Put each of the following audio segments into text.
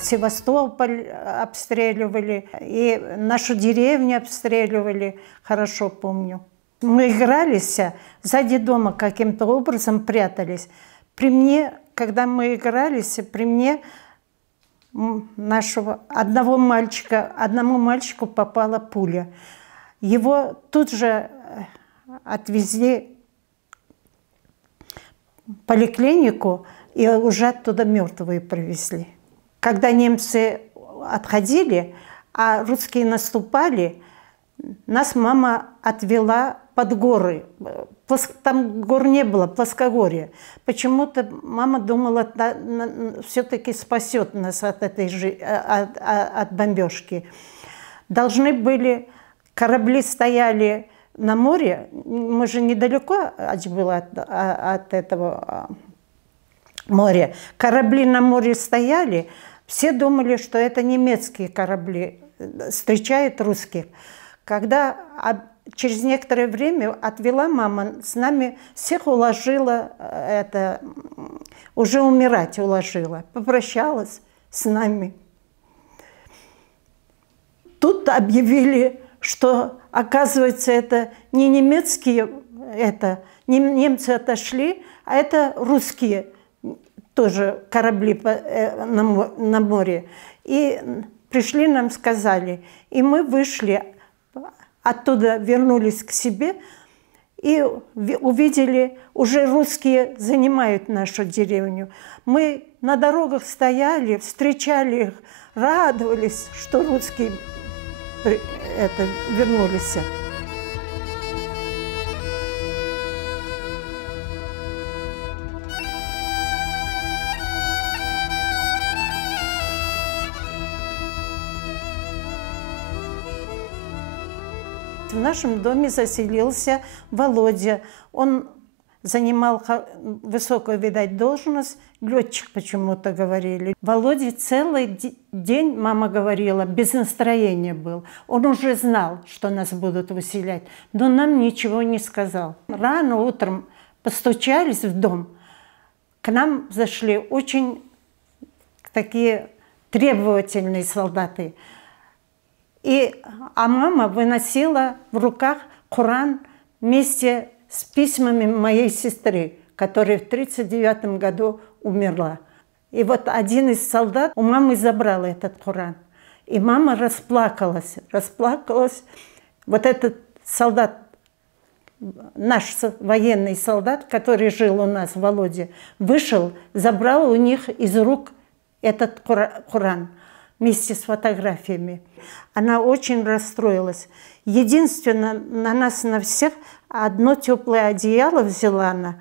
Севастополь обстреливали, и нашу деревню обстреливали, хорошо помню. Мы игрались, сзади дома каким-то образом прятались. При мне, когда мы игрались, при мне одному мальчику попала пуля. Его тут же отвезли в поликлинику и уже оттуда мертвые привезли. Когда немцы отходили, а русские наступали, нас мама отвела под горы. Там гор не было, плоскогорье. Почему-то мама думала, все-таки спасет нас от от бомбежки. Должны были, корабли стояли на море, мы же недалеко были от этого моря. Корабли на море стояли, все думали, что это немецкие корабли, встречают русских. Когда через некоторое время отвела мама, с нами всех уложила, уже умирать уложила, попрощалась с нами. Тут объявили, что, оказывается, это не немецкие, немцы отошли, а это русские тоже корабли на море. И пришли, нам сказали, и мы вышли, оттуда вернулись к себе и увидели, уже русские занимают нашу деревню. Мы на дорогах стояли, встречали их, радовались, что русские вернулись. В нашем доме заселился Володя. Он занимал высокую, видать, должность, летчик почему-то говорили. Володя целый день, мама говорила, без настроения был. Он уже знал, что нас будут выселять, но нам ничего не сказал. Рано утром постучались в дом. К нам зашли очень такие требовательные солдаты. А мама выносила в руках Коран вместе с письмами моей сестры, которая в 1939 году умерла. И вот один из солдат у мамы забрал этот Коран. И мама расплакалась. Вот этот солдат, наш военный солдат, который жил у нас, Володя, вышел, забрал у них из рук этот Коран вместе с фотографиями. Она очень расстроилась. Единственное, на нас, на всех, одно теплое одеяло взяла она.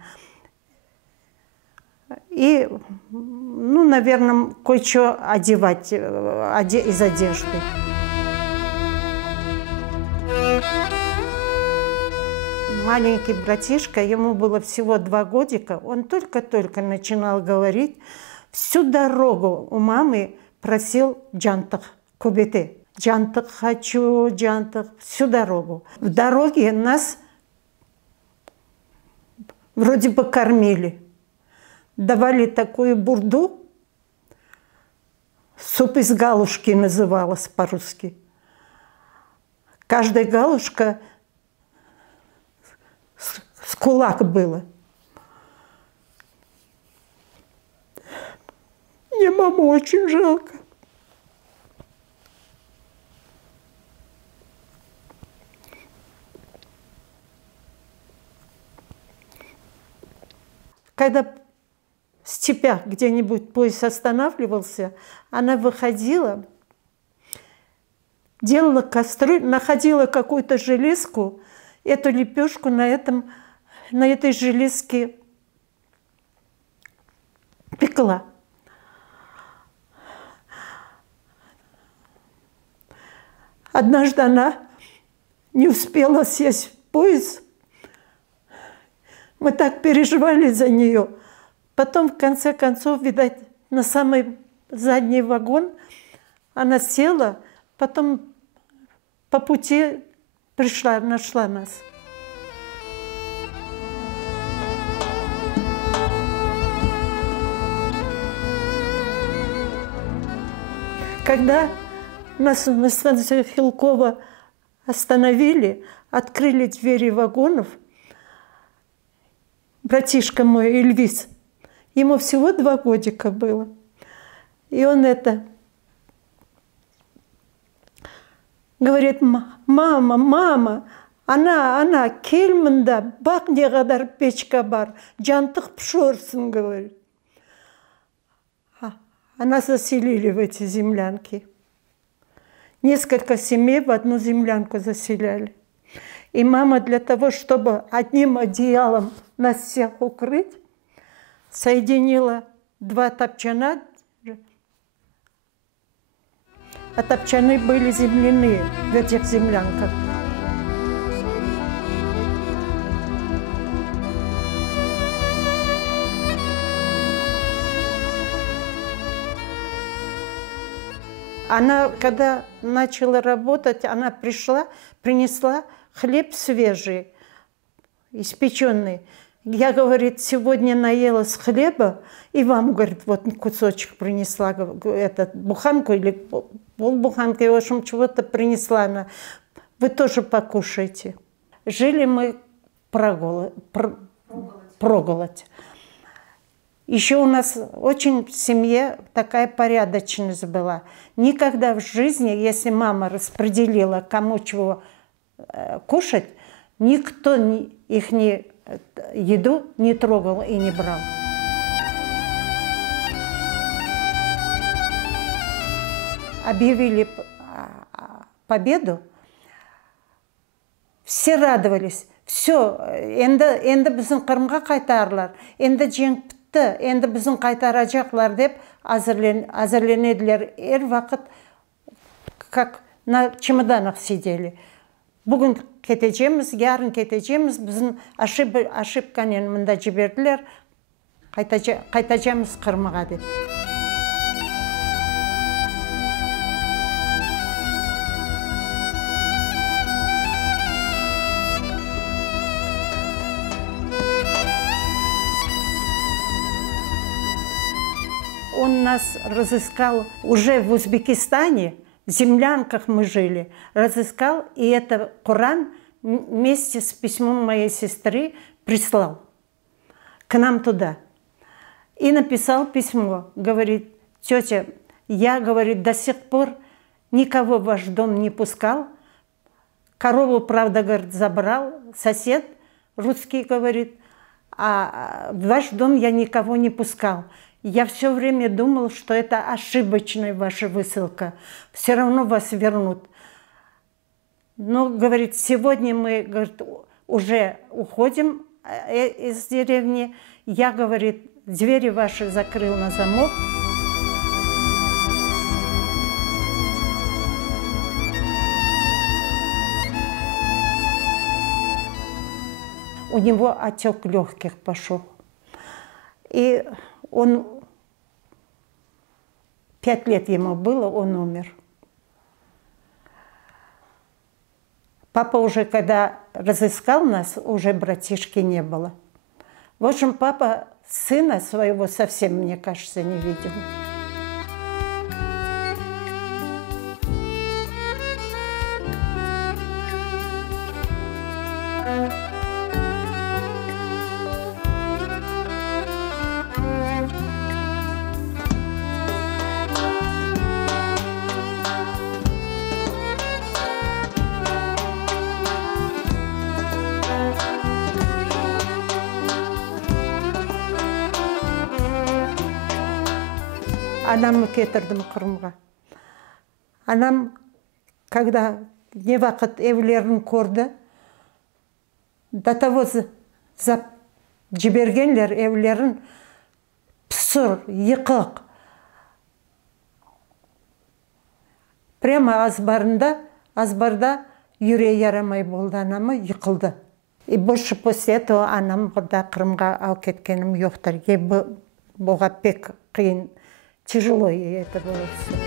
И, ну, наверное, кое-что одевать из одежды. Маленький братишка, ему было всего 2 годика, он только-только начинал говорить. Всю дорогу у мамы просил джантах, кубиты. Джантах хочу, джантах, всю дорогу. В дороге нас вроде бы кормили. Давали такую бурду, суп из галушки называлось по-русски. Каждая галушка с кулак было. Мне маму очень жалко. Когда в степях где-нибудь поезд останавливался, она выходила, делала кастрюль, находила какую-то железку, эту лепешку на этой железке пекла. Однажды она не успела сесть в поезд. Мы так переживали за нее. Потом, в конце концов, видать, на самый задний вагон она села, потом по пути пришла, нашла нас. Когда нас на станции Хилкова остановили, открыли двери вагонов, братишка мой Эльвис, ему всего 2 годика было. И он говорит: мама, она келмында, бак не кадар печка бар, жантык пшорсын, говорит. А нас заселили в эти землянки. Несколько семей в одну землянку заселяли. И мама для того, чтобы одним одеялом нас всех укрыть, соединила 2 топчана. А топчаны были земляные в этих землянках. Она, когда начала работать, она пришла, принесла хлеб свежий, испеченный. Я, говорит, сегодня наелась хлеба, и вам, говорит, вот кусочек принесла, буханку или полбуханки, в общем, чего-то принесла она. Вы тоже покушайте. Жили мы проголодь. Еще у нас очень в семье такая порядочность была. Никогда в жизни, если мама распределила, кому чего кушать, никто их еду не трогал и не брал. Объявили победу, все радовались. Все, енді біздің Қырымға қайтарылар, енді жеңіп бітті, енді біздің қайтарacaklar деп әзірленеділер. Вақыт, как на чемоданах сидели. Бүгін кетежеміз, ярын кетежеміз, біздің ошибкамен мында жіберділер, қайтажамыз Қырымға деп. Он нас разыскал уже в Узбекистане, в землянках мы жили, разыскал, и это Коран вместе с письмом моей сестры прислал к нам туда. И написал письмо, говорит: тетя, я, говорит, до сих пор никого в ваш дом не пускал, корову, правда, говорит, забрал, сосед русский, говорит, а в ваш дом я никого не пускал. Я все время думал, что это ошибочная ваша высылка. Все равно вас вернут. Но, говорит, сегодня мы, говорит, уже уходим из деревни. Я, говорит, двери ваши закрыл на замок. У него отек легких пошел. И он, 5 лет ему было, он умер. Папа уже, когда разыскал нас, уже братишки не было. В общем, папа сына своего совсем, мне кажется, не видел. Анамны кетірдім Қырымға. Анам, когда не вақыт евлерін көрді, до того жібергенлер евлерін псыр, иқық. Прямо азбарда юре ярамай болды, анамы иқылды. И больше после этого анам Қырымға алып кеткенім жоқтар. Бұға пек қиын. Тяжело ей это было все.